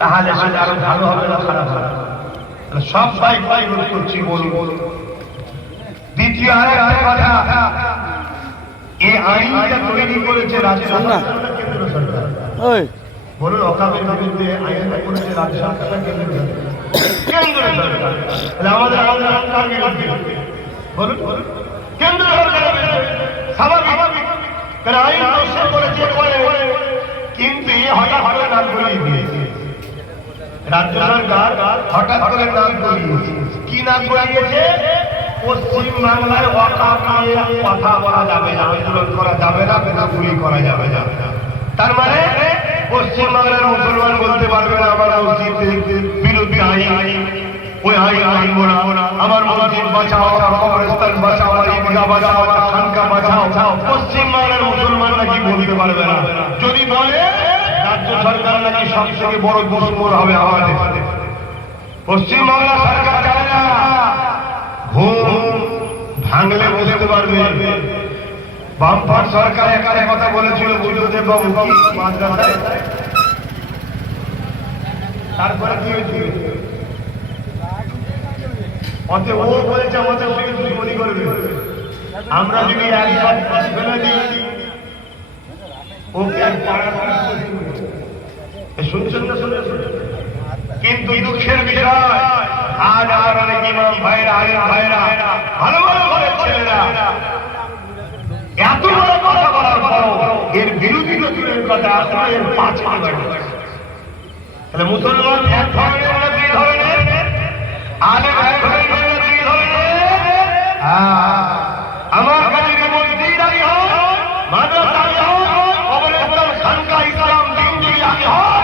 তাহলে সেটা আরও ভালো হবে না খারাপ হবে? সব ভাই ভাই রোধ করছি বলুন। দ্বিতীয় কথা এই আইনটা তৈরি করেছে রাজ্য সরকার কেন্দ্র সরকার। বলুন অকামের বিরুদ্ধে আইনটা করেছে রাজ্য সরকার কেন্দ্র সরকার। কেন্দ্র সরকার। তাহলে আমাদের আমাদের কার বিরুদ্ধে বলুন কেন্দ্র সরকারের স্বাভাবিক। আইন করেছে করে কিন্তু এ হঠাৎ করে নাম করিয়ে দিয়েছে পশ্চিম বাংলায় কথা বলা যাবে না, আন্দোলন করা যাবে না বেনাগুলি করা যাবে না। তার মানে বাংলার মুসলমান বলতে পারবে না, আমার মসজিদ বিরোধী আইন, ওই আইন আমার মসজিদ বাঁচাও কবরস্থান বাঁচাও বাঁচাও খানকা বাঁচাও। বাংলার মুসলমান নাকি বলতে পারবে না? যদি বলে সরকার নাকি সব থেকে বড় দুশ্মন হবে আমাদের। পশ্চিম বাংলা সরকার জানে না। ঘুম ভাঙলে বুঝতে পারবে। বামফার সরকার একারে কথা বলেছিল বুদ্ধদেব বাবু তারপরে কি হয়েছিল অতএব ও বলেছে আমাদের সঙ্গে দুশ্মনী করবে? আমরা যদি একবার ফেলে দিই, ওকে পাড়া এ শুনছেন না শুনছেন? কিন্তু দুঃখের বিষয়, আজ আর অনেক ইমাম ভাইরা আলেম ভাইরা ভালো ভালো করে ছেলেরা এত বড় কথা বলার পরও এর বিরোধী নতুনের কথা এখনও এর পাঁচ তাহলে মুসলমান এক ধরনের দুই ধরনের? আলেম এক ধরনের দুই ধরনের? আমার কাছে মসজিদারি হোক মাদ্রাসারি হোক কবরস্থান খানকা ইসলাম দিন যদি তাহলে কেন্দ্র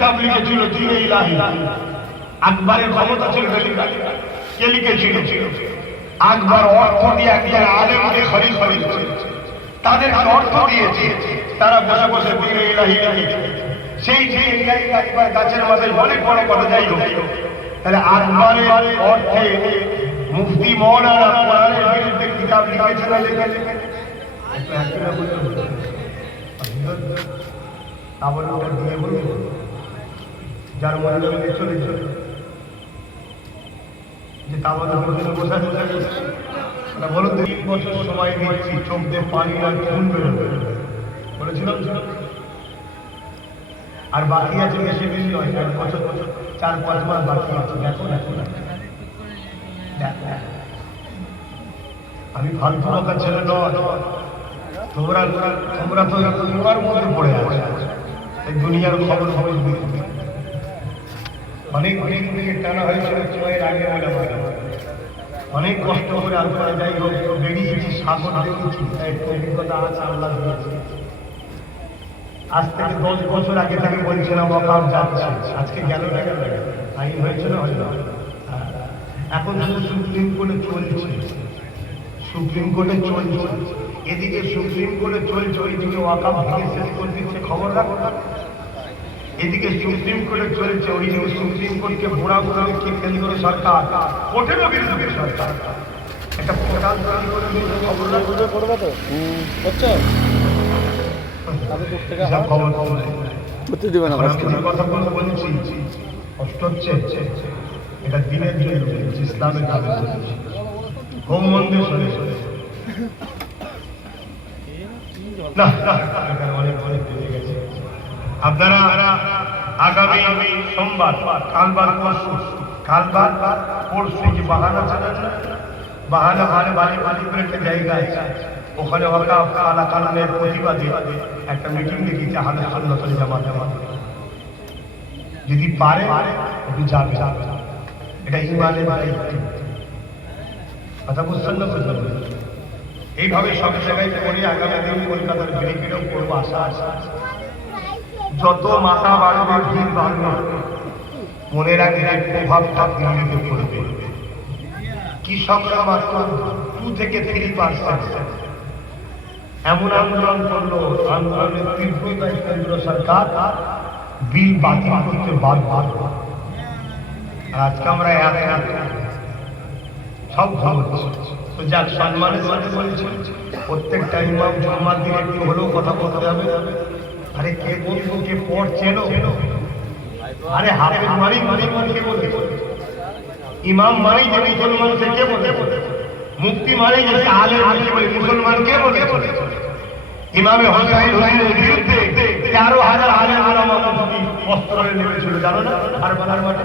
কিতাব লিখেছিল জিনে ইলাহি। আকবরের ক্ষমতা ছিল। কে লিখেছিল আকবর অর্থ দিয়ে একজন আলেমকে খরিদ খরিদছে তাদের অর্থ দিয়েছে, তারা বসে বসে জিনে ইলাহি সেই জিনে ইলাহি আকবর গাছের মাথায় অনেক বড় কথা যাই হোক তাহলে আকবরের অর্থে মুফতি মৌলানা কোরআনের বিরুদ্ধে কিতাব লিখেছে না লিখেছে? আবার ওটা দিয়ে বলুন। যার মনে জমিতে চলে চলে যে তামাদের মধ্যে বসা না বলুন তো, তিন বছর সময় দিচ্ছি, চোখ দিয়ে পানি আর খুন বেরোবে। বলেছিলাম আর বাকি আছে বেশি বেশি এক বছর, চার, পাঁচ মাস বাকি আছে। দেখো দেখো আমি ফালতু বকার ছেলে তোমরা তোমরা তো তোমার মধ্যে পড়ে আছো। দুনিয়ার খবর খবর অনেক অনেক দিকে টানা হয়েছিল সময়ের আগে বলে। আমার অনেক কষ্ট করে আলোচনা যাই হোক, বেরিয়েছি, সাগর দেখেছি অভিজ্ঞতা আছে আল্লাহ আজ থেকে দশ বছর আগে থেকে বলছিলাম, অকাল যাচ্ছে। আজকে গেল না গেল? আইন হয়েছিল হয়তো হ্যাঁ। এখন শুধু সুপ্রিম কোর্টে চলছে। সুপ্রিম কোর্টে চলছে। এদিকে সুপ্রিম কোর্টে চলছে, ওইদিকে ওয়াকাম ভেঙে শেষ করে দিচ্ছে। খবর রাখো না। এদিকে সুপ্রিম কোর্টে চলছে ওইদিকে সুপ্রিম কোর্টকে ঘোরা ঘোরা কি কেন্দ্র সরকার কোর্টেরও বিরোধী সরকার। একটা পোর্টাল করে দিয়েছে খবর রাখো। না। করবে তো? করছে? তাদের দূর থেকে সব খবর খবর করতে দেবে না এখন আমি বলছি। কষ্ট হচ্ছে। এটা দিনের জন্য ইসলামের। হোম মন্দির শুনে। না না অনেক অনেক বেজে গেছে। আপনারা আগামী সোমবার কালবার পরশু কালবার পরশু যে বাহানা না বাহানা ভালো বাড়ি বাড়ি করে একটা জায়গা আছে। ওখানে ওয়াকাফ কালা কালামের প্রতিবাদে একটা মিটিং দেখিয়েছে হালে সন্ন্যতল জামাত জামাত। যদি পারে, একটু যাবে। এটা ইমানের দায়িত্ব কথা বুঝছেন না না? এইভাবে সব জায়গায় করে আগামী দিন কলকাতার ব্রিগেডও করব আশা আছে। যত মাথা বাড়বে ভিড় বাড়বে। মনে রাখবে প্রভাবটা দিল্লিতে পড়বে। কৃষকরা মাত্র টু থেকে থ্রি পার্সেন্ট এমন আন্দোলন করল, আন্দোলনের তীব্রতায় কেন্দ্র সরকার। বিল বাতিল করতে। আর আজকে আমরা এক এক সব খবর তো যাক, সম্মানের সাথে বলছি, প্রত্যেকটা ইমাম জুম্মার দিন একটু হলেও কথা বলতে হবে। আরে কে বন্ধু কে পড় চেনো? আরে হাতে মারি মারি মারি কে বলে ইমাম মারি যে মুসলমান সে কে বলে মুক্তি মারি যে আলে মারি বলে মুসলমান কে বলে ইমামে হোসাইন হোসাইনের বিরুদ্ধে তেরো হাজার আলে আলামা অস্ত্র নেমেছিল, জানো না? আর বানার মাঠে।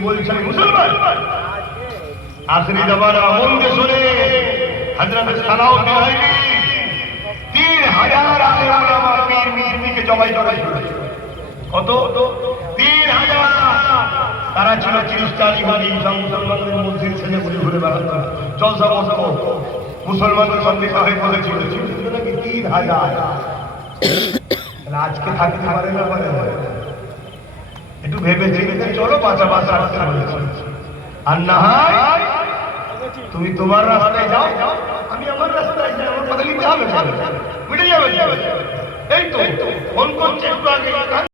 তুমি বলছো আমি মুসলমান জমানা মন দিয়ে শুনে হজরত সালাউদ্দিন আইবি তিন হাজার আলেম ওলামা পীর মির্মিকে জবাই করেছে কত? তিন হাজার। তারা ছিল খ্রিস্টান, ইমানি সব মুসলমানদের মসজিদ ছেড়ে ঘুরে ঘুরে বেড়াতো জলসা বসত। মুসলমানদের সন্দিগ্ধ হয়ে বলেছিল ছিল। তিন হাজার? আজকে থাকতে পারে না পারে না? ভেবে চিন্তে চলো বাঁচা আসতে বলেছি আর না হয় তুমি তোমার রাস্তায় যাও, আমি আমার রাস্তায় যাই আমার কথা নিতে হবে মিটে যাবে। এই তো, ফোন করছে একটু আগে।